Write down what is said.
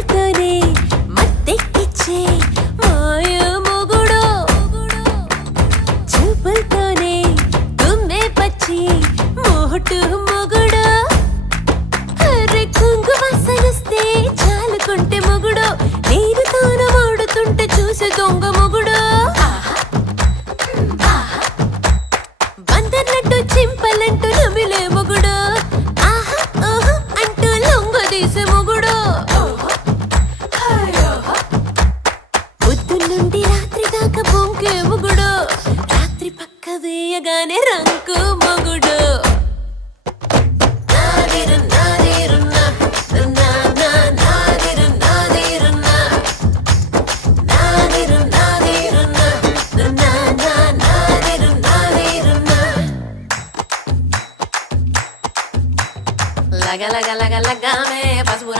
మాటలతోనే మత్తెక్కిచ్చే మాయ మొగుడో చూపులతోనే గుమ్మె పచ్చి మోటు మొగుడో అరే కుంగు వాసనొస్తే చాలుకుంటే మొగుడో నేను తాను వాడుతుంటే చూసే దొంగ మొగుడో బందర్లంటూ చింపలంటూ నమిలే మొగుడో ఆహా ఓహో అంటూ లొంగదీసే మొగుడో పొద్దున్నుండి రాత్రి దాకా బొంకే మొగుడో రాత్రి పక్క వేయగానే రంకు మొగుడు లగ లగ లగ లగామే పసుపు